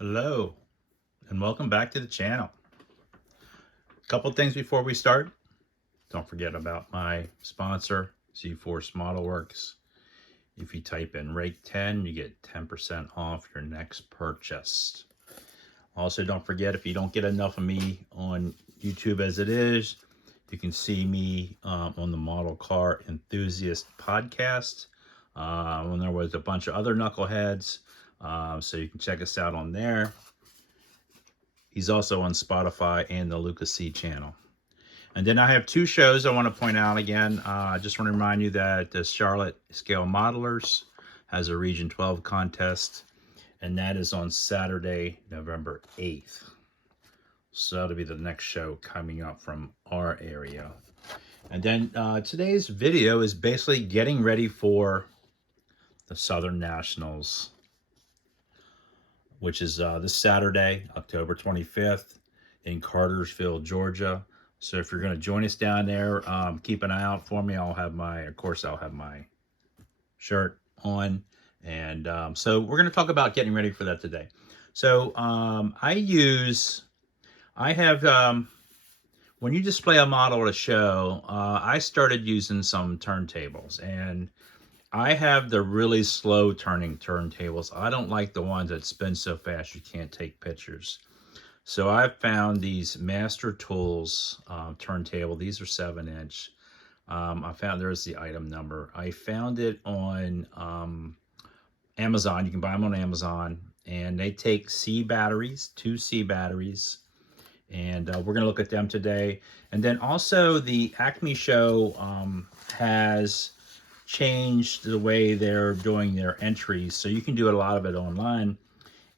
Hello and welcome back to the channel. A couple things before we start. Don't forget about my sponsor, Zforce Modelworx. If you type in rake 10, you get 10% off your next purchase. Also, don't forget, if you don't get enough of me on YouTube as it is, you can see me on the Model Car Enthusiast podcast when there was a bunch of other knuckleheads. So you can check us out on there. He's also on Spotify and the Lucas C channel. And then I have two shows I want to point out again. I just want to remind you that the Charlotte Scale Modelers has a Region 12 contest, and that is on Saturday, November 8th. So that'll be the next show coming up from our area. And then today's video is basically getting ready for the Southern Nationals, which is this Saturday, October 25th in Cartersville, Georgia. So if you're going to join us down there, keep an eye out for me. I'll have my shirt on. And so we're going to talk about getting ready for that today. So when you display a model at a show, I started using some turntables, and I have the really slow turning turntables. I don't like the ones that spin so fast you can't take pictures. So I've found these Master Tools turntable. These are 7-inch. I found, there's the item number. I found it on Amazon. You can buy them on Amazon. And they take C batteries, 2 C batteries. And we're going to look at them today. And then also the ACME show has changed the way they're doing their entries, so you can do a lot of it online.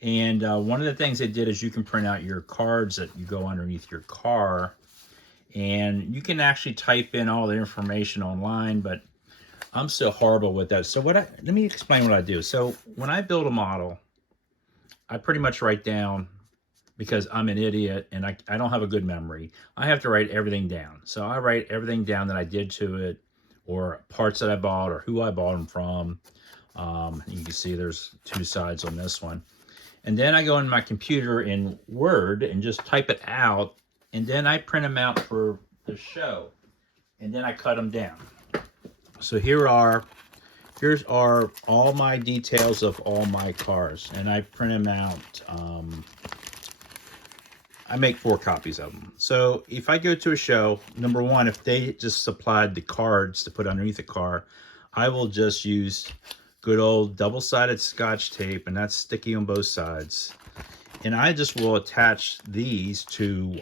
And one of the things they did is you can print out your cards that you go underneath your car, and you can actually type in all the information online, but I'm so horrible with that. So let me explain what I do. So when I build a model, I pretty much write down, because I'm an idiot and I don't have a good memory, I have to write everything down. So I write everything down that I did to it, or parts that I bought, or who I bought them from. You can see there's 2 sides on this one. And then I go in my computer in Word and just type it out, and then I print them out for the show, and then I cut them down. So here's all my details of all my cars, and I print them out. I make 4 copies of them. So if I go to a show, number one, if they just supplied the cards to put underneath the car, I will just use good old double-sided Scotch tape, and that's sticky on both sides. And I just will attach these to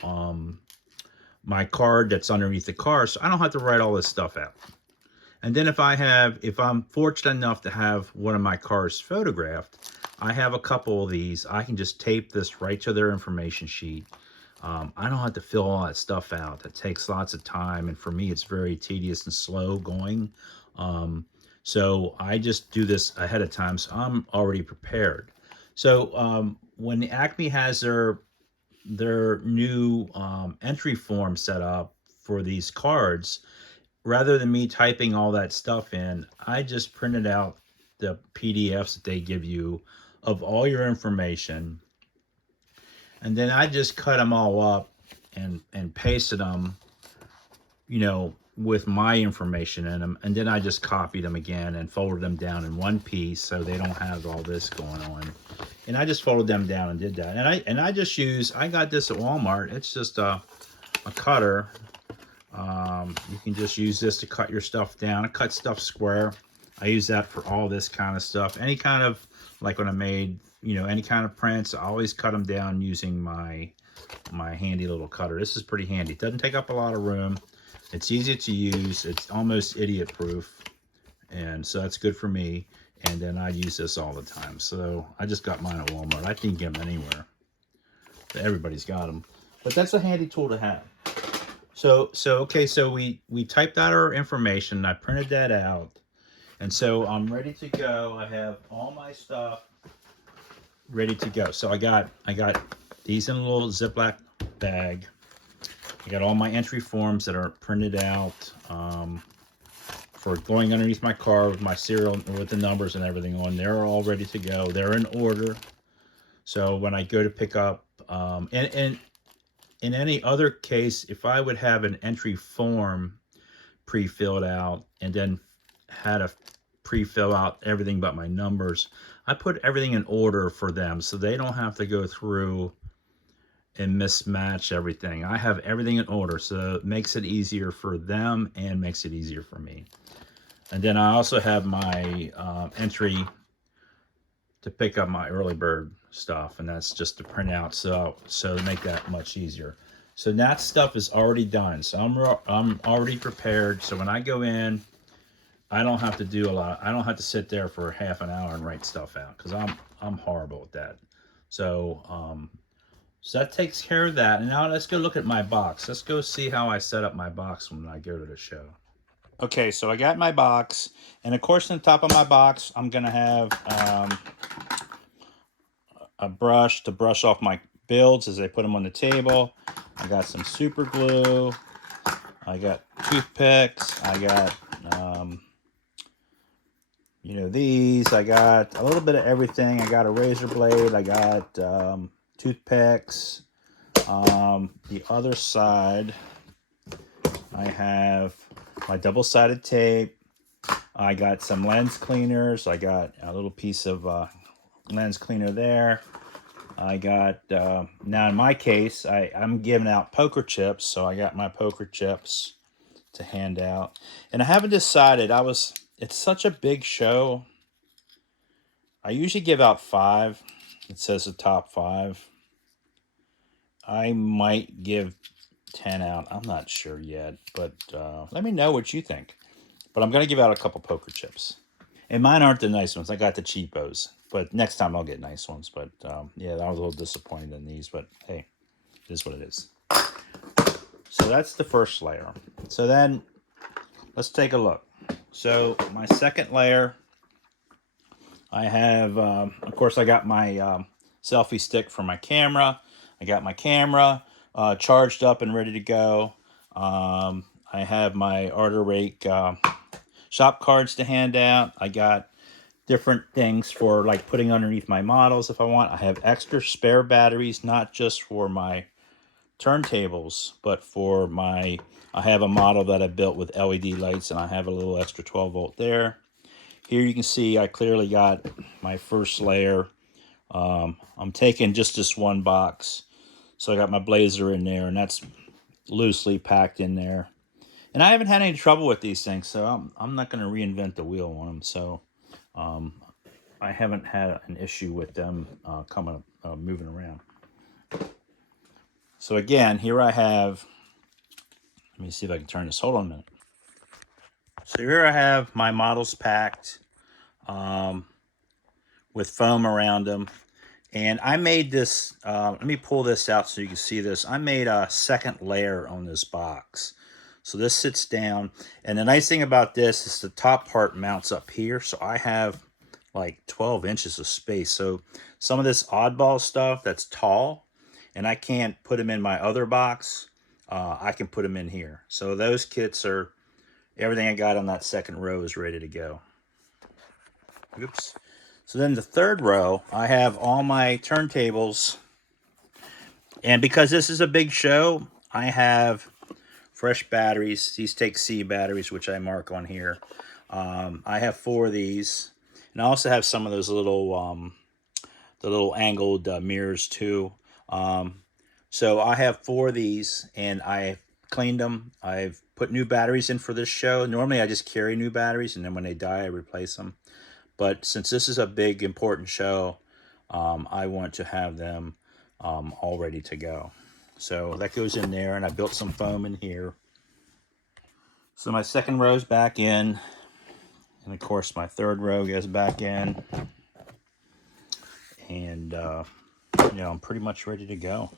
my card that's underneath the car, so I don't have to write all this stuff out. And then if I'm fortunate enough to have one of my cars photographed, I have a couple of these. I can just tape this right to their information sheet. I don't have to fill all that stuff out. That takes lots of time, and for me, it's very tedious and slow going. So I just do this ahead of time, so I'm already prepared. So when ACME has their new entry form set up for these cards, rather than me typing all that stuff in, I just printed out the PDFs that they give you of all your information, and then I just cut them all up and pasted them, with my information in them, and then I just copied them again and folded them down in one piece so they don't have all this going on. And I just folded them down and did that. And I got this at Walmart. It's just a cutter. You can just use this to cut your stuff down. I cut stuff square. I use that for all this kind of stuff. Any kind of, like when I made, any kind of prints, I always cut them down using my handy little cutter. This is pretty handy. It doesn't take up a lot of room. It's easy to use. It's almost idiot proof. And so that's good for me. And then I use this all the time. So I just got mine at Walmart. I didn't get them anywhere. Everybody's got them. But that's a handy tool to have. So we typed out our information. I printed that out. And so I'm ready to go. I have all my stuff ready to go. So I got these in a little Ziploc bag. I got all my entry forms that are printed out for going underneath my car with my serial, with the numbers and everything on. They're all ready to go. They're in order. So when I go to pick up, and in any other case, if I would have an entry form pre-filled out and then had to pre-fill out everything but my numbers, I put everything in order for them so they don't have to go through and mismatch everything. I have everything in order, so it makes it easier for them and makes it easier for me. And then I also have my entry to pick up my early bird stuff, and that's just to print out, so to make that much easier. So that stuff is already done, so I'm already prepared. So when I go in, I don't have to do a lot. I don't have to sit there for half an hour and write stuff out, because I'm horrible at that. So so that takes care of that. And now let's go look at my box. Let's go see how I set up my box when I go to the show. Okay, so I got my box, and of course on the top of my box I'm gonna have a brush to brush off my builds as I put them on the table. I got some super glue. I got toothpicks. I got you know, these. I got a little bit of everything. I got a razor blade. I got toothpicks. The other side, I have my double-sided tape. I got some lens cleaners. I got a little piece of lens cleaner there. I got, now in my case, I'm giving out poker chips, so I got my poker chips to hand out. And I haven't decided, it's such a big show. I usually give out 5. It says the top 5. I might give 10 out. I'm not sure yet, but let me know what you think. But I'm going to give out a couple poker chips. And mine aren't the nice ones. I got the cheapos. But next time I'll get nice ones. But yeah, I was a little disappointed in these. But hey, it is what it is. So that's the first layer. So then let's take a look. So my second layer, I have, of course, I got my selfie stick for my camera. I got my camera charged up and ready to go. I have my Ardor Rake shop cards to hand out. I got different things for like putting underneath my models if I want. I have extra spare batteries, not just for my turntables, but for my, I have a model that I built with LED lights, and I have a little extra 12 volt there. Here you can see I clearly got my first layer. I'm taking just this one box. So I got my blazer in there, and that's loosely packed in there. And I haven't had any trouble with these things, so I'm not going to reinvent the wheel on them. So I haven't had an issue with them moving around. So again, here I have, let me see if I can turn this. Hold on a minute. So here I have my models packed with foam around them. And I made this, let me pull this out so you can see this. I made a second layer on this box. So this sits down. And the nice thing about this is the top part mounts up here. So I have like 12 inches of space. So some of this oddball stuff that's tall, and I can't put them in my other box, I can put them in here. So those kits are, everything I got on that second row is ready to go. Oops. So then the third row, I have all my turntables. And because this is a big show, I have fresh batteries. These take C batteries, which I mark on here. I have 4 of these. And I also have some of those little, the little angled mirrors too. So I have 4 of these, and I cleaned them. I've put new batteries in for this show. Normally I just carry new batteries, and then when they die, I replace them. But since this is a big, important show, I want to have them all ready to go. So that goes in there, and I built some foam in here. So my second row's back in, and of course my third row goes back in. And, you know, I'm pretty much ready to go.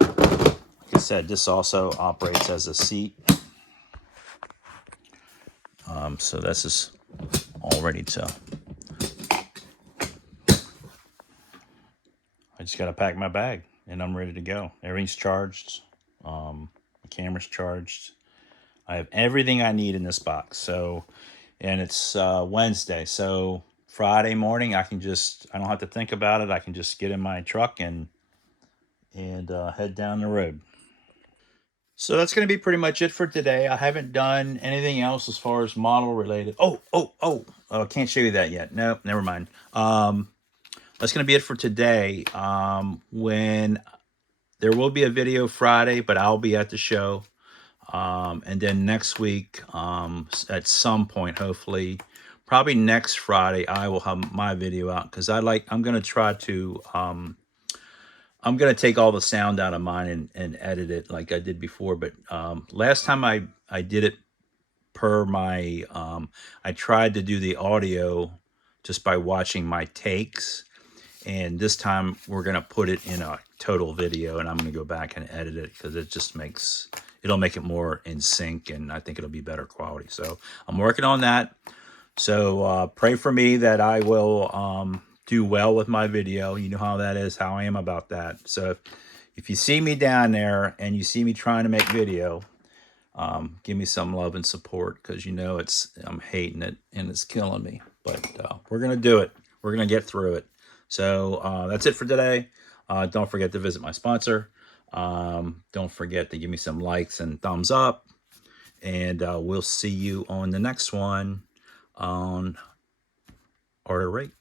Like I said, this also operates as a seat. So this is all ready to, I just got to pack my bag and I'm ready to go. Everything's charged. The camera's charged. I have everything I need in this box. So, and it's Wednesday. So Friday morning, I don't have to think about it. I can just get in my truck and head down the road. So that's going to be pretty much it for today. I haven't done anything else as far as model related. Oh, can't show you that yet. No, never mind. That's going to be it for today. When there will be a video Friday, but I'll be at the show. And then next week, at some point, hopefully, probably next Friday, I will have my video out, because I'm going to try to, I'm going to take all the sound out of mine and edit it like I did before. But last time I did it per my, I tried to do the audio just by watching my takes. And this time we're going to put it in a total video, and I'm going to go back and edit it, because it just it'll make it more in sync, and I think it'll be better quality. So I'm working on that. So pray for me that I will do well with my video. You know how that is, how I am about that. So if you see me down there and you see me trying to make video, give me some love and support, because I'm hating it and it's killing me. But we're going to do it. We're going to get through it. So that's it for today. Don't forget to visit my sponsor. Don't forget to give me some likes and thumbs up. And we'll see you on the next one on Order Rate.